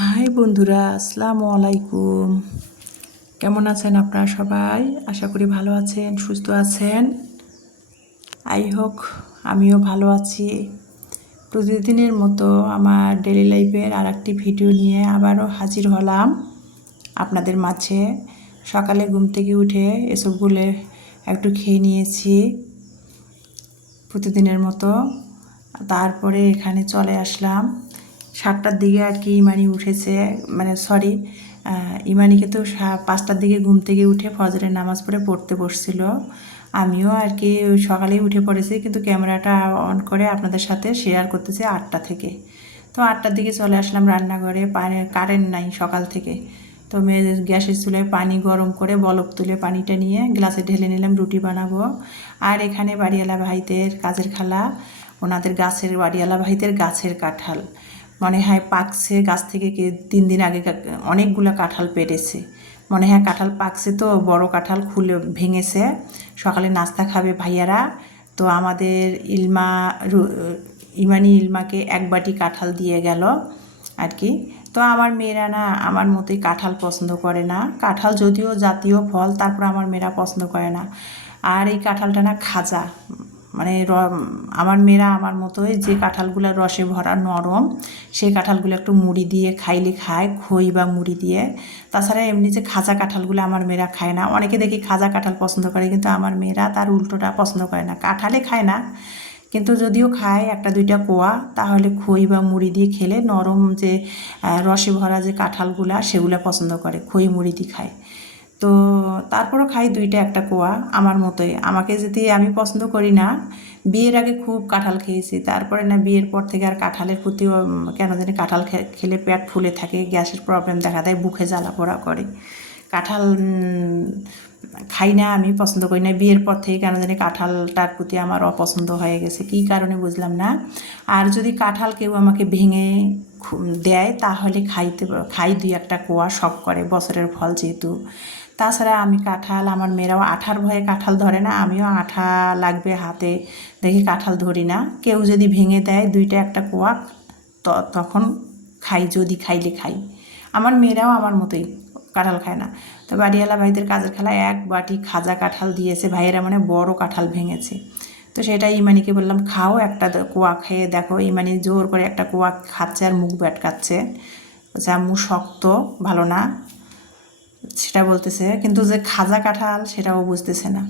High বন্ধুরা, আসসালামু আলাইকুম। কেমন আছেন আপনারা সবাই? আশা করি ভালো আছেন, সুস্থ আছেন। আই হোক আমিও ভালো আছি। প্রতিদিনের মতো আমার ডেলি লাইফের আর একটি ভিডিও নিয়ে আবারও হাজির হলাম আপনাদের মাঝে। সকালে ঘুম থেকে উঠে এসবগুলো একটু খেয়ে নিয়েছি প্রতিদিনের মতো। তারপরে এখানে চলে আসলাম 7টার দিকে আর কি। ইমানি উঠেছে, মানে সরি, ইমানিকে তো 5টার দিকে ঘুম থেকে উঠে ফজরের নামাজ পড়ে পড়তে বসছিল। আমিও আর কি সকালেই উঠে পড়েছি, কিন্তু ক্যামেরাটা অন করে আপনাদের সাথে শেয়ার করতেছি 8টা থেকে। তো 8টার দিকে চলে আসলাম রান্নাঘরে। কারেন্ট নাই সকাল থেকে। তো গ্যাসের চুলায় পানি গরম করে বলক তুলে পানিটা নিয়ে গ্লাসে ঢেলে নিলাম, রুটি বানাবো। আর এখানে বাড়িওয়ালা ভাইদের কাজের খালা, ওনাদের গাছের, বাড়িওয়ালা ভাইদের গাছের কাঁঠাল মনে হয় পাকছে। গাছ থেকে 3 দিন আগে অনেকগুলো কাঁঠাল পেড়েছে, মনে হয় কাঁঠাল পাকছে। তো বড় কাঁঠাল খুলে ভেঙেছে, সকালে নাস্তা খাবে ভাইয়ারা। তো আমাদের ইমানি ইলমাকে 1 বাটি কাঁঠাল দিয়ে গেল আর কি। তো আমার মেয়েরা না আমার মতোই কাঁঠাল পছন্দ করে না। কাঁঠাল যদিও জাতীয় ফল, তারপর আমার মেয়েরা পছন্দ করে না। আর এই কাঁঠালটা না খাজা, মানে আমার মেয়েরা আমার মতোই যে কাঁঠালগুলো রসে ভরা নরম, সেই কাঁঠালগুলো একটু মুড়ি দিয়ে খাইলে খায়, খই বা মুড়ি দিয়ে। তাছাড়া এমনি যে খাজা কাঁঠালগুলো আমার মেয়েরা খায় না। অনেকে দেখি খাজা কাঁঠাল পছন্দ করে, কিন্তু আমার মেয়েরা তার উল্টোটা পছন্দ করে না। কাঁঠালে খায় না, কিন্তু যদিও খায় 1-2টা কোয়া, তাহলে খই বা মুড়ি দিয়ে খেলে নরম যে রসে ভরা যে কাঁঠালগুলা সেগুলো পছন্দ করে, খই মুড়ি দিয়ে খায়। তো তারপরও খাই 2টা 1টা কোয়া আমার মতোই। আমাকে যদি, আমি পছন্দ করি না। বিয়ের আগে খুব কাঁঠাল খেয়েছি, তারপরে না বিয়ের পর থেকে আর কাঁঠালের প্রতিও কেন জানি কাঁঠাল খেলে পেট ফুলে থাকে, গ্যাসের প্রবলেম দেখা দেয়, বুকে জ্বালা পোড়া করে। কাঁঠাল খাই না, আমি পছন্দ করি না। বিয়ের পর থেকে কেন জানি কাঁঠালটার প্রতি আমার অপছন্দ হয়ে গেছে, কী কারণে বুঝলাম না। আর যদি কাঁঠাল কেউ আমাকে ভেঙে দেয় তাহলে খাই 2-1টা কোয়া, শখ করে, বছরের ফল যেহেতু। তাছাড়া আমি কাঁঠাল, আমার মেয়েরাও আঠার ভয়ে কাঁঠাল ধরে না, আমিও আঠা লাগবে হাতে দেখে কাঁঠাল ধরি না। কেউ যদি ভেঙে দেয় 2টা 1টা কোয়া, তখন খাই, যদি খাইলে খাই। আমার মেয়েরাও আমার মতোই কাঁঠাল খায় না। তো বাড়িওয়ালা ভাইদের কাজের খালা 1 বাটি খাজা কাঁঠাল দিয়েছে, ভাইয়েরা মানে বড় কাঁঠাল ভেঙেছে। তো সেটাই ইমানিকে বললাম খাও, একটা কোয়া খেয়ে দেখো। ইমানি জোর করে একটা কোয়া খাচ্ছে আর মুখ ব্যাটকাচ্ছে, বলছে আম্মু শক্ত, ভালো না, সেটা বলতেছে। কিন্তু যে খাজা কাঁঠাল সেটাও বুঝতেছে না।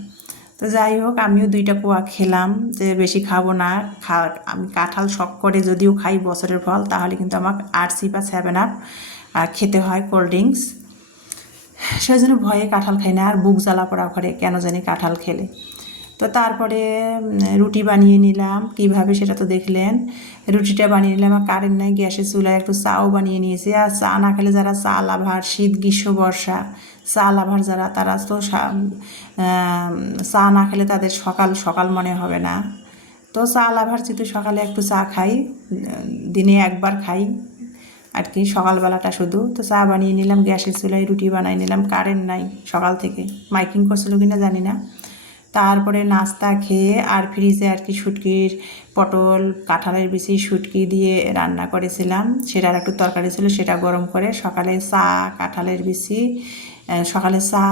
তো যাই হোক, আমিও 2টা কোয়া খেলাম, যে বেশি খাবো না। আমি কাঁঠাল শখ করে যদিও খাই বছরের ফল, তাহলে কিন্তু আমাকে আরসি বা 7 আপ খেতে হয়, কোল্ড ড্রিঙ্কস। সেই জন্য ভয়ে কাঁঠাল খাই না, আর বুক জ্বালা পোড়া করে কেন জানি কাঁঠাল খেলে। তো তারপরে রুটি বানিয়ে নিলাম কীভাবে সেটা তো দেখলেন। রুটিটা বানিয়ে নিলাম, আর কারেন্ট নাই, গ্যাসের চুলায় একটু চাও বানিয়ে নিয়েছি। আর চা না খেলে যারা চা লাভার, শীত গ্রীষ্ম বর্ষা চা লাভার যারা, তারা তো চা না খেলে তাদের সকাল সকাল মনে হবে না। তো চা লাভার যেহেতু সকালে একটু চা খাই, দিনে 1বার খাই আর কি, সকালবেলাটা শুধু। তো চা বানিয়ে নিলাম, গ্যাসের চুলায় রুটি বানিয়ে নিলাম। কারেন্ট নাই সকাল থেকে, মাইকিং করছিল কিনা জানি না। তারপরে নাস্তা খেয়ে আর ফ্রিজে আর কি শুটকির, পটল কাঁঠালের বিচি শুটকি দিয়ে রান্না করেছিলাম, সেটার একটু তরকারি ছিল, সেটা গরম করে সকালে চা, কাঁঠালের বিচি, সকালে চা,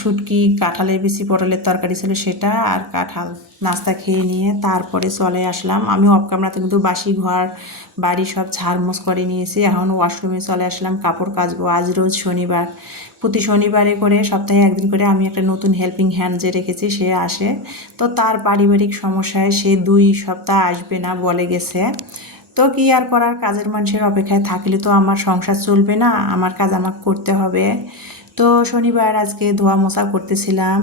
শুটকি, কাঁঠালের বিচি, পটলের তরকারি ছিল সেটা, আর কাঁঠাল নাস্তা খেয়ে নিয়ে তারপরে চলে আসলাম। আমি অফ ক্যামেরাতে কিন্তু বাসি ঘর বাড়ি সব ঝাড়মোছ করে নিয়েছি। এখন ওয়াশরুমে চলে আসলাম, কাপড় কাচবো। আজ রোজ শনিবার, প্রতি শনিবারে করে সপ্তাহে 1 দিন করে আমি একটা নতুন হেল্পিং হ্যান্ড যে রেখেছি সে আসে। তো তার পারিবারিক সমস্যায় সে 2 সপ্তাহ আসবে না বলে গেছে। তো কি আর করার, কাজের মানুষের অপেক্ষায় থাকলে তো আমার সংসার চলবে না, আমার কাজ আমাকে করতে হবে। তো শনিবার আজকে ধোয়া মোছা করতেছিলাম,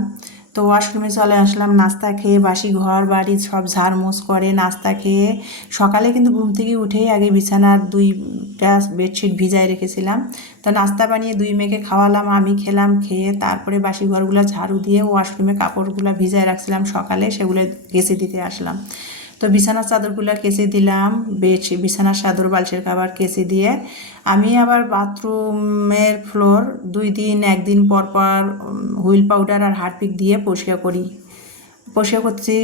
তো ওয়াশরুমে চলে আসলাম। নাস্তা খেয়ে বাসি ঘর বাড়ি সব ঝাড়মোছ করে নাস্তা খেয়ে, সকালে কিন্তু ঘুম থেকে উঠেই আগে বিছানার 2টা বেডশিট ভিজায় রেখেছিলাম। তো নাস্তা বানিয়ে 2 মেয়েকে খাওয়ালাম, আমি খেলাম, খেয়ে তারপরে বাসি ঘরগুলো ঝাড়ু দিয়ে ওয়াশরুমে কাপড়গুলো ভিজায় রাখছিলাম সকালে, সেগুলো কেচে দিতে আসলাম। তো বিছানার চাদরগুলো কেচে দিলাম, বিছানার চাদর বালিশের কভার কেচে দিয়ে আমি আবার বাথরুমের ফ্লোর 1 দিন পর পর হুইল পাউডার আর হারপিক দিয়ে পরিষ্কার করি। পরিষ্কার করছি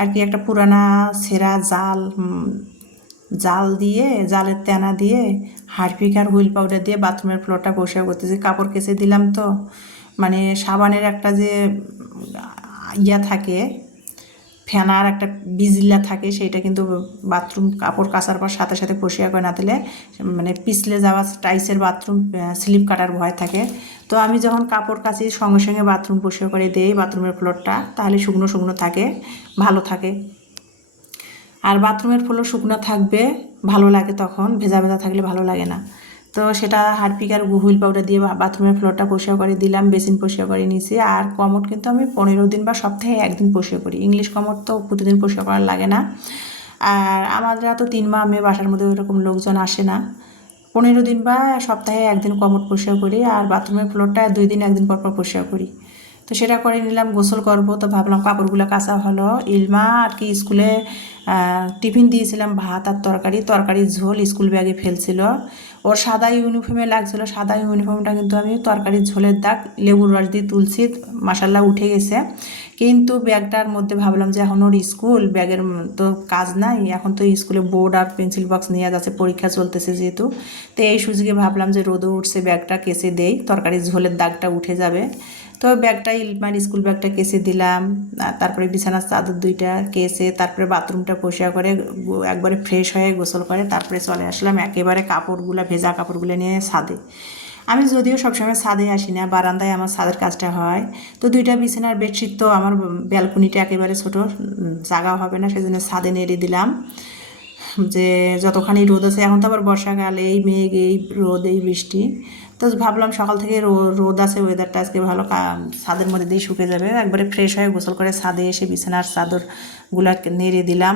আর কি, একটা পুরানা ছেঁড়া জাল জাল দিয়ে, জালের তেনা দিয়ে, হারপিক আর হুইল পাউডার দিয়ে বাথরুমের ফ্লোরটা পরিষ্কার করতেছি। কাপড় কেচে দিলাম তো, মানে সাবানের একটা যে ইয়া থাকে, ফেনার একটা বিজলা থাকে, সেইটা কিন্তু বাথরুম কাপড় কাচার পর সাথে সাথে পরিষ্কার করে না দিলে মানে পিছলে যাওয়া টাইসের বাথরুম স্লিপ কাটার ভয় থাকে। তো আমি যখন কাপড় কাচি সঙ্গে সঙ্গে বাথরুম পরিষ্কার করে দিই বাথরুমের ফ্লোরটা, তাহলে শুকনো শুকনো থাকে, ভালো থাকে। আর বাথরুমের ফ্লোর শুকনো থাকবে, ভালো লাগে, তখন ভেজা ভেজা থাকলে ভালো লাগে না। তো সেটা হারপিক আর হুইল পাউডার দিয়ে বাথরুমের ফ্লোরটা পরিষ্কার করে দিলাম, বেসিন পরিষ্কার করে নিয়েছি। আর কমোড কিন্তু আমি 15 দিন বা সপ্তাহে একদিন পরিষ্কার করি। ইংলিশ কমোড তো প্রতিদিন পরিষ্কার করার লাগে না। আর আমাদের তো 3 মা মেয়ে, বাসার মধ্যে ওইরকম লোকজন আসে না। 15 দিন বা সপ্তাহে একদিন কমোড পরিষ্কার করি, আর বাথরুমের ফ্লোরটা 2 দিন একদিন পর পর পরিষ্কার করি। তো সেটা করে নিলাম, গোসল করব। তো ভাবলাম কাপড়গুলো কাচা হলো। ইলমা আর কি স্কুলে টিফিন দিয়েছিলাম, ভাত আর তরকারির ঝোল স্কুল ব্যাগে ফেলছিল। ওর সাদা ইউনিফর্মে লাগছিল, সাদা ইউনিফর্মটা কিন্তু আমি তরকারির ঝোলের দাগ লেবুর রস দিয়ে তুলছি, মাসাল্লাহ উঠে গেছে। কিন্তু ব্যাগটার মধ্যে ভাবলাম যে এখন ওর স্কুল ব্যাগের তো কাজ নাই, এখন তো স্কুলে বোর্ড আর পেন্সিল বক্স নিয়ে যাচ্ছে, পরীক্ষা চলতেছে যেহেতু। তো এই সুযোগে ভাবলাম যে রোদও উঠছে, ব্যাগটা কেচে দেই, তরকারির ঝোলের দাগটা উঠে যাবে। তো ব্যাগটা ইলমার স্কুল ব্যাগটা কেচে দিলাম, তারপরে বিছানার চাদর 2টা কেচে, তারপরে বাথরুমটা পরিষ্কার করে একবারে ফ্রেশ হয়ে গোসল করে তারপরে চলে আসলাম একেবারে কাপড়গুলো, ভেজা কাপড়গুলো নিয়ে ছাদে। আমি যদিও সবসময় ছাদে আসি না, বারান্দায় আমার ছাদের কাজটা হয়। তো 2টা বিছানার বেডশিট তো আমার ব্যালকনিটা একেবারে ছোটো, জায়গা হবে না, সেজন্য ছাদে নেড়ে দিলাম। যে যতখানি রোদ আছে, এখন তো আবার বর্ষাকাল, এই মেঘ, এই রোদ, এই বৃষ্টি। তো ভাবলাম সকাল থেকে রোদ আছে, ওয়েদারটা আজকে ভালো, ছাদের মধ্যে দিয়ে শুকে যাবে। একবারে ফ্রেশ হয়ে গোসল করে ছাদে এসে বিছানার চাদরগুলো নেড়ে দিলাম,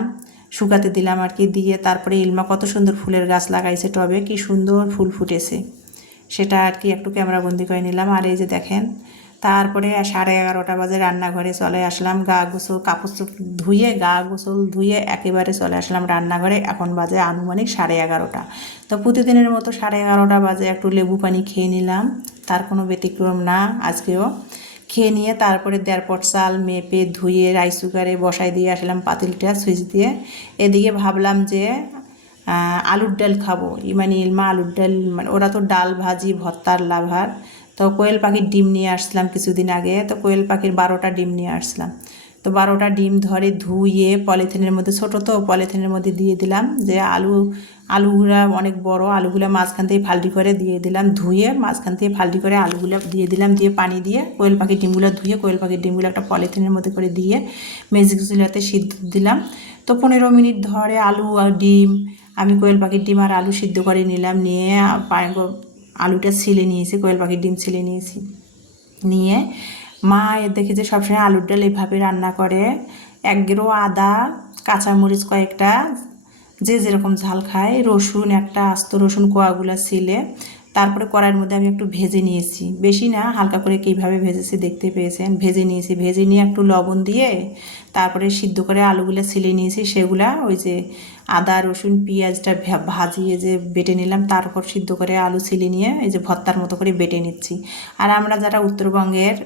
শুকাতে দিলাম আর কি। দিয়ে তারপরে ইলমা কত সুন্দর ফুলের গাছ লাগাইছে টবে, কি সুন্দর ফুল ফুটেছে, সেটা আর কি একটু ক্যামেরাবন্দি করে নিলাম। আর এই যে দেখেন, তারপরে 11:30 বাজে রান্নাঘরে চলে আসলাম, গা গোসল ধুয়ে একেবারে চলে আসলাম রান্নাঘরে। এখন বাজে আনুমানিক 11:30। তো প্রতিদিনের মতো 11:30 বাজে একটু লেবু পানি খেয়ে নিলাম, তার কোনো ব্যতিক্রম না আজকেও। খেয়ে নিয়ে তারপরে 1.5 পট চাল মেপে ধুয়ে রাইস কুকারে বসাই দিয়ে আসলাম পাতিলটা সুইচ দিয়ে। এদিকে ভাবলাম যে আলুর ডাল খাবো, ইলমা আলুর ডাল, মানে ওরা তো ডাল ভাজি ভর্তার লাভার। তো কোয়েল পাখির ডিম নিয়ে আসলাম কিছুদিন আগে, তো কোয়েল পাখির 12টা ডিম নিয়ে আসলাম। তো 12টা ডিম ধরে ধুয়ে পলিথিনের মধ্যে, ছোটো তো পলিথিনের মধ্যে দিয়ে দিলাম। যে আলুগুলা অনেক বড়, আলুগুলা মাঝখান থেকে ফাল্টি করে দিয়ে দিলাম, ধুয়ে মাঝখান থেকে ফাল্টি করে আলুগুলা দিয়ে দিলাম, দিয়ে পানি দিয়ে কোয়েল পাখির ডিমগুলো ধুয়ে কোয়েল পাখির ডিমগুলো একটা পলিথিনের মধ্যে করে দিয়ে ম্যাজিক চুলাতে সিদ্ধ দিলাম। তো 15 মিনিট ধরে আলু আর ডিম, আমি কোয়েল পাখির ডিম আর আলু সিদ্ধ করে নিলাম, নিয়ে আলুটা ছিলে নিয়েছি, কোয়েল পাখির ডিম ছিলে নিয়েছি। নিয়ে মা দেখে যে সবসময় আলুর ডাল এভাবে রান্না করে, 1 গেরো আদা, কাঁচামরিচ কয়েকটা, যে যেরকম ঝাল খায়, রসুন একটা, আস্ত রসুন কোয়াগুলো ছিলে, তারপরে কড়াইয়ের মধ্যে আমি একটু ভেজে নিয়েছি, বেশি না, হালকা করে কীভাবে ভেজেছি দেখতে পেয়েছেন। ভেজে নিয়েছি, ভেজে নিয়ে একটু লবণ দিয়ে তারপরে সিদ্ধ করে আলুগুলো ছিলে নিয়েছি, সেগুলা ওই যে আদা রসুন পেঁয়াজটা ভাজিয়ে যে বেটে নিলাম, তারপর সিদ্ধ করে আলু ছিলে নিয়ে এই যে ভর্তার মতো করে বেটে নিচ্ছি। আর আমরা যারা উত্তরবঙ্গের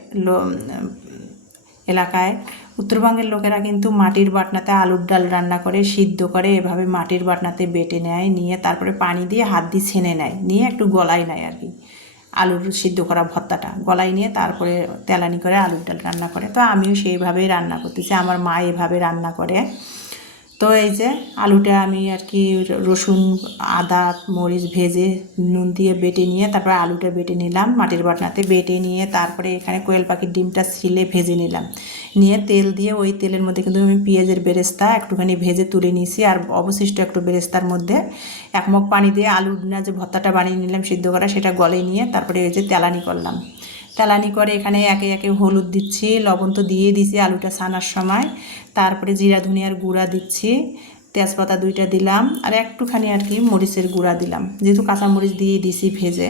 এলাকায়, উত্তরবঙ্গের লোকেরা কিন্তু মাটির বাটনাতে আলুর ডাল রান্না করে, সিদ্ধ করে এভাবে মাটির বাটনাতে বেটে নেয়, নিয়ে তারপরে পানি দিয়ে হাত দিয়ে ছেনে নেয়, নিয়ে একটু গলায় নেয় আর কি, আলুর সিদ্ধ করা ভর্তাটা গলায় নিয়ে তারপরে তেলানি করে আলুর ডাল রান্না করে। তো আমিও সেইভাবেই রান্না করতেছি, আমার মা এভাবে রান্না করে। তো এই যে আলুটা আমি আর কি রসুন আদা মরিচ ভেজে নুন দিয়ে বেটে নিয়ে তারপরে আলুটা বেটে নিলাম, মাটির বাটনাতে বেটে নিয়ে তারপরে এখানে কোয়েল পাখির ডিমটা ছিলে ভেজে নিলাম, নিয়ে তেল দিয়ে ওই তেলের মধ্যে কিন্তু আমি পেঁয়াজের বেরেস্তা একটুখানি ভেজে তুলে নিয়েছি, আর অবশিষ্ট একটু বেরেস্তার মধ্যে 1 মগ পানি দিয়ে আলুর না যে ভর্তাটা বানিয়ে নিলাম সিদ্ধ করা, সেটা গলে নিয়ে তারপরে এই যে তেলানি করলাম। তেলানি করে এখানে একে একে হলুদ দিচ্ছি, লবণ তো দিয়ে দিছি আলুটা ছানার সময়, তারপরে জিরা ধনিয়ার গুঁড়া দিচ্ছি, তেজপাতা 2টা দিলাম, আর একটুখানি আর কি মরিচের গুঁড়া দিলাম, যেহেতু কাঁচামরিচ দিয়ে দিছি ভেজে।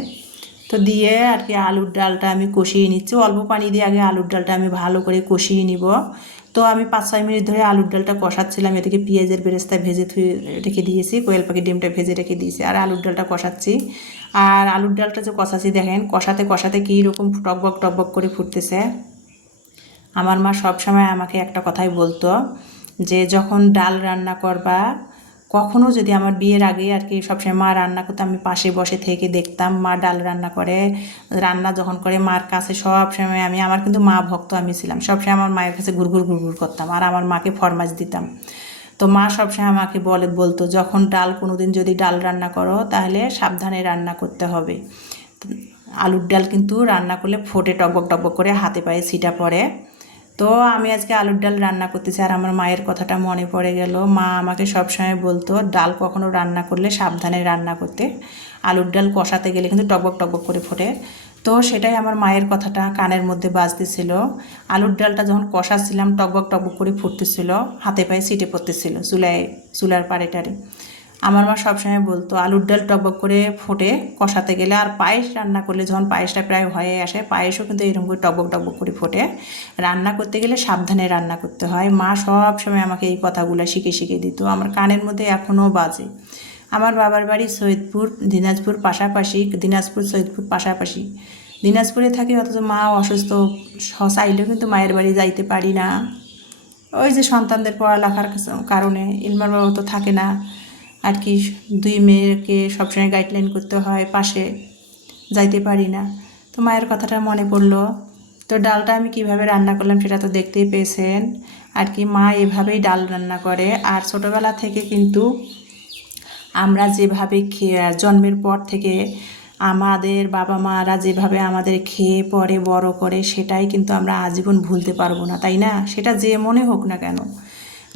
তো দিয়ে আর কি আলুর ডালটা আমি কষিয়ে নিচ্ছি, অল্প পানি দিয়ে আগে আলুর ডালটা আমি ভালো করে কষিয়ে নিব। তো আমি 5-6 মিনিট ধরে আলুর ডালটা কষাচ্ছিলাম, এদিকে পেঁয়াজের বেরেস্তা ভেজে রেখে দিয়েছি, কোয়েল পাখির ডিমটা ভেজে রেখে দিয়েছি, আর আলুর ডালটা কষাচ্ছি। আর আলুর ডালটা যে কষাচ্ছি দেখেন, কষাতে কষাতে কী রকম টকবক টকবক করে ফুটতেছে। আমার মা সব সময় আমাকে একটা কথাই বলতো যে যখন ডাল রান্না করবা কখনো যদি আমার বিয়ের আগে আর কি সবসময় মা রান্না করতে আমি পাশে বসে থেকে দেখতাম মা ডাল রান্না করে, রান্না যখন করে মার কাছে সবসময় আমার কিন্তু মা ভক্ত আমি ছিলাম, সবসময় আমার মায়ের কাছে ঘুরঘুর ঘুরঘুর করতাম আর আমার মাকে ফরমাইশ দিতাম। তো মা সবসময় আমাকে বলতো যখন ডাল কোনো দিন যদি ডাল রান্না করো তাহলে সাবধানে রান্না করতে হবে, আলুর ডাল কিন্তু রান্না করলে ফোটে টকবক টকবক করে হাতে পায়ে ছিটা পড়ে। তো আমি আজকে আলুর ডাল রান্না করতেছি আর আমার মায়ের কথাটা মনে পড়ে গেল। মা আমাকে সবসময় বলতো ডাল কখনো রান্না করলে সাবধানে রান্না করতে, আলুর ডাল কষাতে গেলে কিন্তু টকবক টকবক করে ফোটে। তো সেটাই আমার মায়ের কথাটা কানের মধ্যে বাজতেছিল। আলুর ডালটা যখন কষাচ্ছিলাম টকবক টকবক করে ফুটতেছিল, হাতে পায়ে ছিটে পড়তেছিল চুলার পাড়ে। আমার মা সবসময় বলতো আলুর ডাল টকবক করে ফোটে কষাতে গেলে, আর পায়েস রান্না করলে যখন পায়েসটা প্রায় হয়ে আসে পায়েসও কিন্তু এরকম করে টকবক টকবক করে ফোটে, রান্না করতে গেলে সাবধানে রান্না করতে হয়। মা সব সময় আমাকে এই কথাগুলো শিখে দিত, আমার কানের মধ্যে এখনও বাজে। আমার বাবার বাড়ি সৈয়দপুর দিনাজপুর সৈয়দপুর পাশাপাশি। দিনাজপুরে থাকি অথচ মা অসুস্থ, চাইলেও কিন্তু মায়ের বাড়ি যাইতে পারি না। ওই যে সন্তানদের পড়ালেখার কারণে ইলমার বাবা তো থাকে না আর কি, দুই মেয়েকে সবসময় গাইডলাইন করতে হয়, পাশে যাইতে পারি না। তো মায়ের কথাটা মনে পড়লো। তো ডালটা আমি কিভাবে রান্না করলাম সেটা তো দেখতেই পেয়েছেন আর কি, মা এভাবেই ডাল রান্না করে। আর ছোটোবেলা থেকে কিন্তু আমরা যেভাবে জন্মের পর থেকে আমাদের বাবা মারা যেভাবে আমাদের খেয়ে পরে বড় করে সেটাই কিন্তু আমরা আজীবন ভুলতে পারবো না, তাই না? সেটা যে মনে হোক না কেন,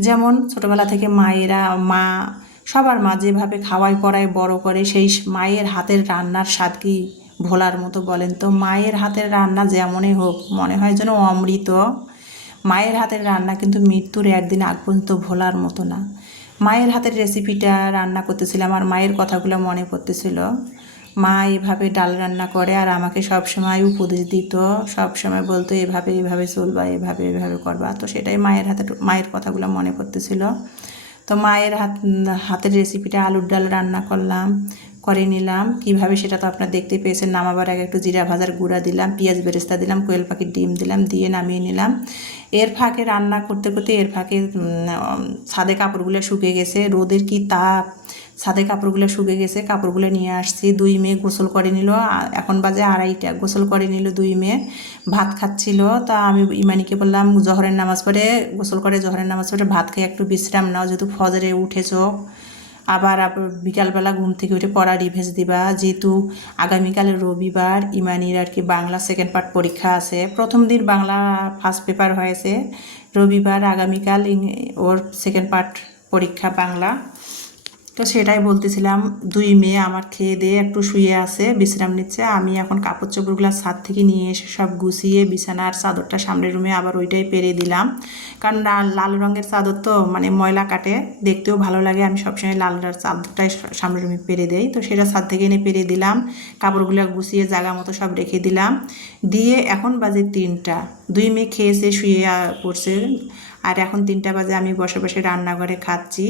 যেমন ছোটোবেলা থেকে মা সবার মা যেভাবে খাওয়াই পড়ায় বড় করে, সেই মায়ের হাতের রান্নার স্বাদ কি ভোলার মতো বলেন তো? মায়ের হাতের রান্না যেমনই হোক মনে হয় যেন অমৃত। মায়ের হাতের রান্না কিন্তু মৃত্যুর একদিন আগ পর্যন্ত ভোলার মতো না। মায়ের হাতের রেসিপিটা রান্না করতেছিলাম আর মায়ের কথাগুলো মনে পড়তেছিল। মা এভাবে ডাল রান্না করে আর আমাকে সবসময় উপদেশ দিত, সবসময় বলতো এভাবে চলবা, এভাবে করবা। তো সেটাই মায়ের কথাগুলো মনে পড়তেছিল। তো মায়ের হাতের রেসিপিটা আলুর ডাল রান্না করে নিলাম কিভাবে সেটা তো আপনারা দেখতে পেয়েছেন। নামাবার আগে একটু জিরা ভাজার গুঁড়া দিলাম, পেঁয়াজ বেরেস্তা দিলাম, কোয়েল পাখির ডিম দিলাম, দিয়ে নামিয়ে নিলাম। এর ফাঁকে রান্না করতে এর ফাঁকে ছাদে কাপড়গুলো শুকিয়ে গেছে, রোদের কি তাপ, ছাদে কাপড়গুলো শুকিয়ে গেছে, কাপড়গুলো নিয়ে আসছি। দুই মেয়ে গোসল করে নিল, এখন বাজে 2:30, গোসল করে নিল দুই মেয়ে, ভাত খাচ্ছিল। তা আমি ইমানিকে বললাম জহরের নামাজ পড়ে গোসল করে জহরের নামাজ পড়ে ভাত খেয়ে একটু বিশ্রাম নাও, যেহেতু ফজরে উঠেছো, আবার বিকালবেলা ঘুম থেকে উঠে পড়া রিভাইজ দিবা, যেহেতু আগামীকাল রবিবার ইমানির আর কি বাংলা সেকেন্ড পার্ট পরীক্ষা আছে। প্রথম দিন বাংলা ফার্স্ট পেপার হয়েছে, রবিবার আগামীকাল ওর সেকেন্ড পার্ট পরীক্ষা বাংলা। তো সেটাই বলতেছিলাম, দুই মেয়ে আমার খেয়ে দিয়ে একটু শুয়ে আছে, বিশ্রাম নিচ্ছে। আমি এখন কাপড় চোপড়গুলো ছাদ থেকে নিয়ে এসে সব গুছিয়ে বিছানার চাদরটা সামনের রুমে আবার ওইটাই পেরে দিলাম, কারণ লাল রঙের চাদর তো মানে ময়লা কাটে, দেখতেও ভালো লাগে। আমি সবসময় লাল চাদরটাই সামনের রুমে পেরে দেই, তো সেটা ছাদ থেকে এনে পেরে দিলাম, কাপড়গুলো গুছিয়ে জায়গা মতো সব রেখে দিলাম। দিয়ে এখন বাজে 3টা, দুই মেয়ে খেয়েছে শুয়ে পড়ছে, আর এখন 3টা বাজে আমি বসে বসে রান্নাঘরে খাচ্ছি।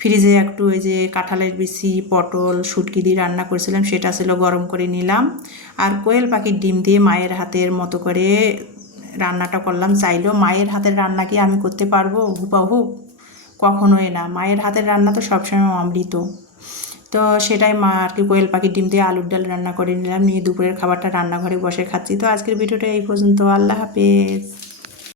ফ্রিজে একটু ওই যে কাঁঠালের বিচি, পটল, শুটকি দিয়ে রান্না করেছিলাম সেটা ছিল, গরম করে নিলাম। আর কোয়েল পাখির ডিম দিয়ে মায়ের হাতের মতো করে রান্নাটা করলাম। চাইলেও মায়ের হাতের রান্না কি আমি করতে পারবো হুবহু? কখনোই না। মায়ের হাতের রান্না তো সবসময় অমৃত। তো সেটাই মা আর কি কোয়েল পাখির ডিম দিয়ে আলুর ডাল রান্না করে নিলাম, নিয়ে দুপুরের খাবারটা রান্নাঘরে বসে খাচ্ছি। তো আজকের ভিডিওটা এই পর্যন্ত, আল্লাহ হাফেজ।